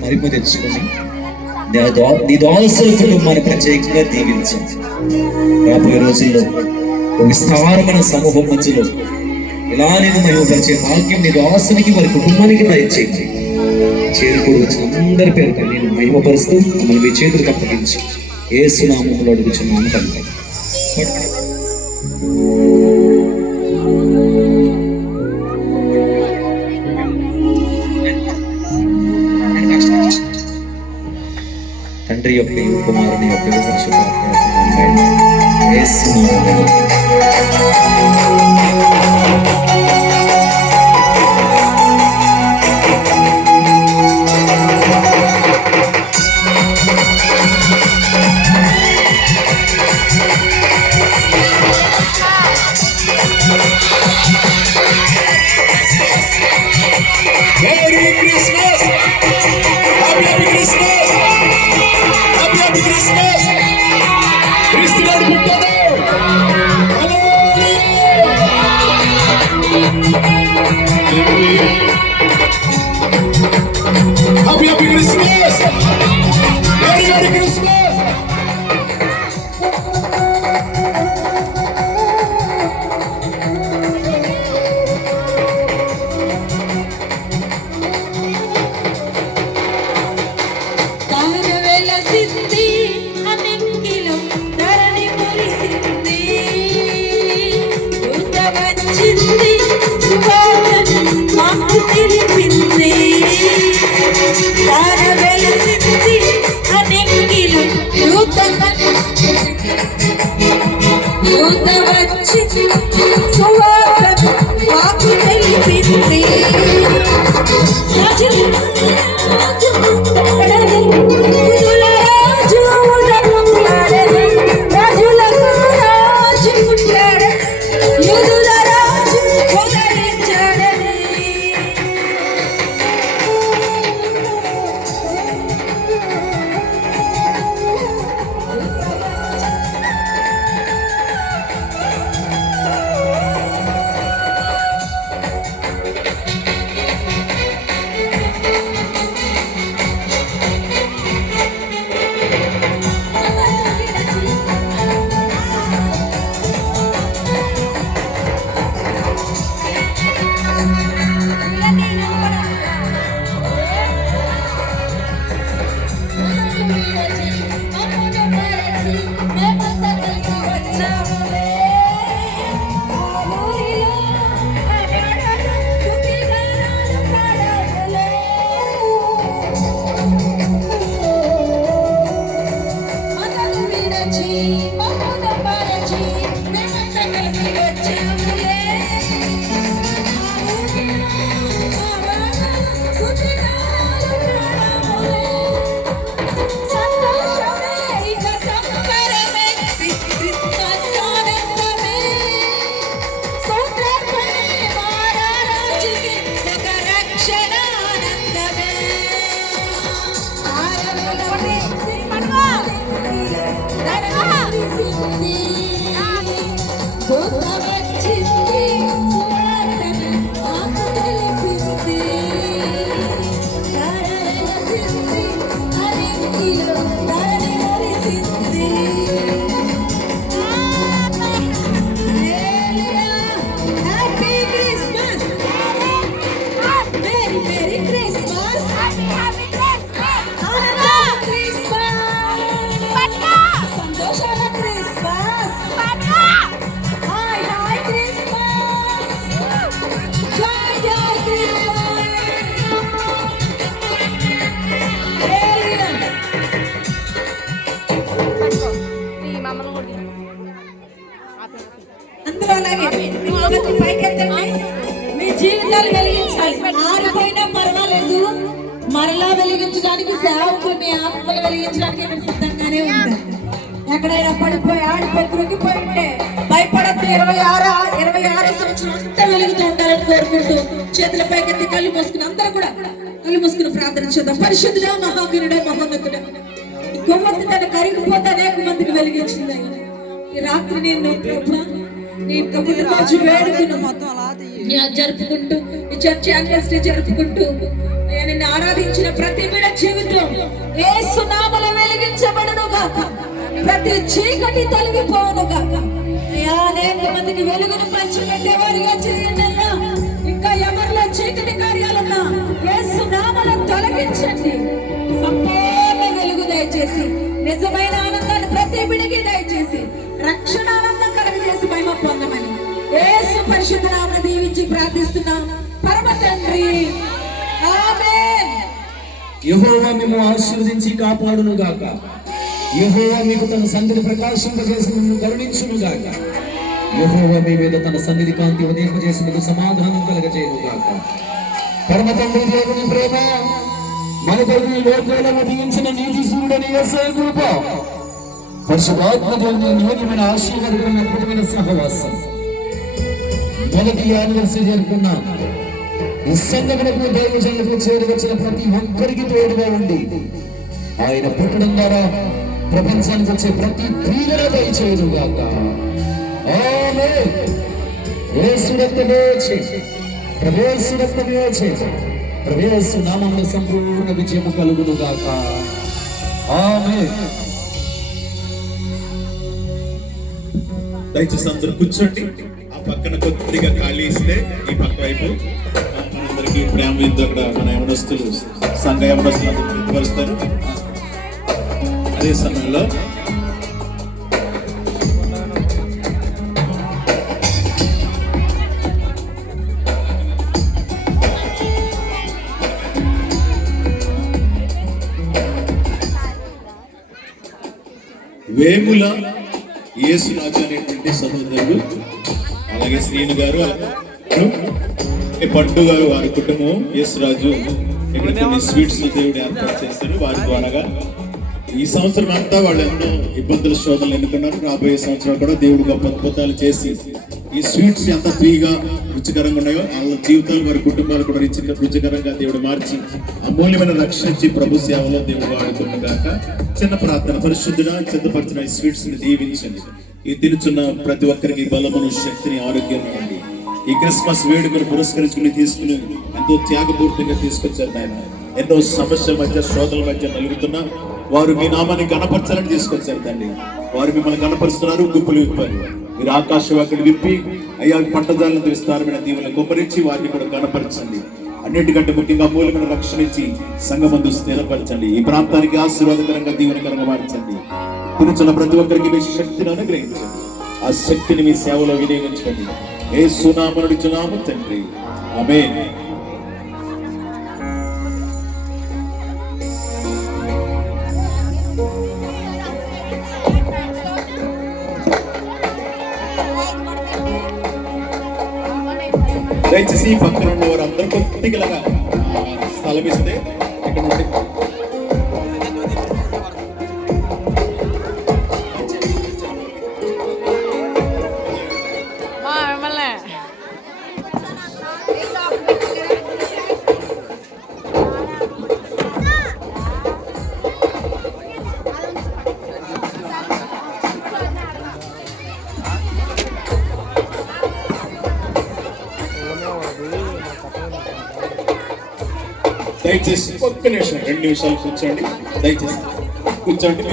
మరింపు తెచ్చుకొని నీ దాసుల కుటుంబాన్ని ప్రత్యేకంగా దీవించండి. రాబోయే రోజుల్లో విస్తారమైన సమూహం మధ్యలో ఇలా నేను మహిమపరిచే భాగ్యం నీ దాసునికి వారి కుటుంబానికి దయచేయండి. చేరుకోడు వచ్చిన అందరి పేరుపై నేను మహిమపరుస్తూ మమ్మల్ని మీ చేతులకు అప్పగించి యేసు నామములో అడుగుచున్నాను తండ్రి. తండ్రి యొక్క కుమారుని యొక్క మీ జీవితాలు వెలిగించాలి. ఆరిపోయినా పర్వాలేదు, మరలా వెలిగించడానికి సేవకుని ఆత్మలు వెలిగించడానికి సిద్ధంగానే ఉంటారు. ఎక్కడైనా పడిపోయి ఆడిపోయి కృంగిపోయి ఉంటే భయపడద్దు. 26 సంవత్సరం అంతా వెలుగుతూ ఉండాలని కోరుకుంటూ చేతుల పైకెత్తి కళ్ళు మూసుకుని అందరూ కూడా కళ్ళు మూసుకుని ప్రార్థన చేద్దాం. పరిశుద్ధుడా, మహావీరుడా, మహోన్నతుడా, ఈ కొమ్మతి తన కరిగిపోతే అనేక మందిని వెలిగించింది. ఈ రాత్రి నేను నీ పుట్టినరోజు వేడుకను జరుపుకుంటూ ఈ చర్చ్ యానివర్సరీ జరుపుకుంటూ నిన్ను ఆరాధించిన ప్రతి యేసు నామములో వెలిగించబడును గాక. ప్రతి చీకటి తొలగిపోవును గాక. అయ్యా, అనేక మందికి వెలుగును పంచిపెట్టేవారిగా చేయండి అన్నా. ఇంకా ఎవరిలో చీకటి కార్యాలన్నా యేసు నామములో తొలగించండి. సంపూర్ణ వెలుగు దయచేసి, నిజమైన ఆనందాన్ని ప్రతి బిడ్డకి దయచేసి, రక్షణ ఆనందం కలుగజేసి మహిమ పొందమని యేసు పరిశుద్ధ నామమున దీవించి ప్రార్థిస్తున్నాం పరమ తండ్రి. ఆమేన్. యెహోవా మేము ఆశీర్వదించి కాపాడును గాక. యెహోవా మీకు తన సన్నిధి ప్రకాశింపజేసి మిమ్మల్ని కరుణించును గాక. యెహోవా మీ మీద తన సన్నిధి కాంతి ఉదయింపజేసి మీకు సమాధానం కలగజేయును గాక. పరమ తండ్రి దేవుని ప్రేమ, మన కొరకు ఈ లోకంలో ఉదయించిన నీతి సూర్యుడని యేసయ్య కృప, పరిశుద్ధాత్మ దేవుని అన్యోన్యమైన ఆశీర్వాదకరమైన అద్భుతమైన సహవాసం, మొదటి యానివర్సరీ జరుపుకున్న ఈ సంఘములకు దైవజనులకు చేరి వచ్చిన ప్రతి ఒక్కరికి తోడుగా ఉండి ఆయన పుట్టడం ద్వారా ప్రపంచానికి వచ్చే ప్రతి క్రియల దయచేయును గాక. ఆమేన్. యేసు రక్తమే చేయి, యేసు రక్తమే చేయి, యేసు నామములో సంపూర్ణ విజయము కలుగును గాక. ఆమేన్. దయచేసి అందరూ కూర్చోండి. ఆ పక్కన కొద్దిగా ఖాళీ ఇస్తే ఈ పక్క వైపు మనందరికీ ప్రేమ యుద్ధం అక్కడ మన యవనస్తులు సంఘ యవనస్తులు గుర్తుపరుస్తారు. అదే సమయంలో వేముల యేసురాజు అనేటువంటి సహోదరుడు, అలాగే శ్రీను గారు, పండు గారు, వారి కుటుంబం యేసురాజు ఇక్కడ కొన్ని స్వీట్స్ దేవుడు ఏర్పాటు చేస్తారు. వారి ద్వారా ఈ సంవత్సరం అంతా వాళ్ళు ఎన్నో ఇబ్బందుల శోధనలు ఎన్నుకున్నారు. రాబోయే సంవత్సరం కూడా దేవుడు గొప్ప అద్భుతాలు చేసి ఈ స్వీట్స్ ఎంత ఫ్రీగా రుచికరంగా ఉన్నాయో వాళ్ళ జీవితాలు, వారి కుటుంబాలు కూడా రుచికరంగా దేవుడు మార్చి అమూల్యమైన రక్షించి ప్రభు సేవలో దేవుడు వాడుకున్నగాక. చిన్న ప్రార్థన. పరిశుద్ధుడా, సిద్ధపరిచిన ఈ స్వీట్స్ ని దీవించండి. ఈ తినుచున్న ప్రతి ఒక్కరికి బలమును, శక్తిని, ఆరోగ్యం ఇవ్వండి. ఈ క్రిస్మస్ వేడుకను పురస్కరించుకుని తీసుకుని ఎంతో త్యాగపూర్తిగా తీసుకొచ్చారు ఆయన. ఎన్నో సమస్యల మధ్య, శోధనల మధ్య నలుగుతున్నా వారు మీ నామాన్ని గణపరచాలని తీసుకొచ్చారు తండ్రి. వారు మిమ్మల్ని గణపరుస్తున్నారు, గుప్పులు విప్పారు. మీరు ఆకాశవాకులు విప్పి అయ్యా పంటదారులను విస్తారమైన దీవులను కొమ్మరించి వారిని కూడా గణపరచండి. అన్నిటికంటే ముఖ్యంగా మూలమైన రక్షణ ఇచ్చి సంఘమందు స్థిరపరచండి. ఈ ప్రాంతానికి ఆశీర్వాదకరంగా, దీవెనకరంగా మార్చండి. తిరుగుతున్న ప్రతి ఒక్కరికి మీ శక్తిని అనుగ్రహించండి. ఆ శక్తిని మీ సేవలో వినియోగించండి. యేసు నామమున అడుగుచున్నాము తండ్రి. ఆమేన్. దయచేసి పక్కన ఉన్న వారు అందరూ కొద్దిగా స్థలం ఇస్తే ఇక్కడ నుండి దయచేసి ఒక్క నిమిషం, 2 నిమిషాలు కూర్చోండి. దయచేసి కూర్చోండి.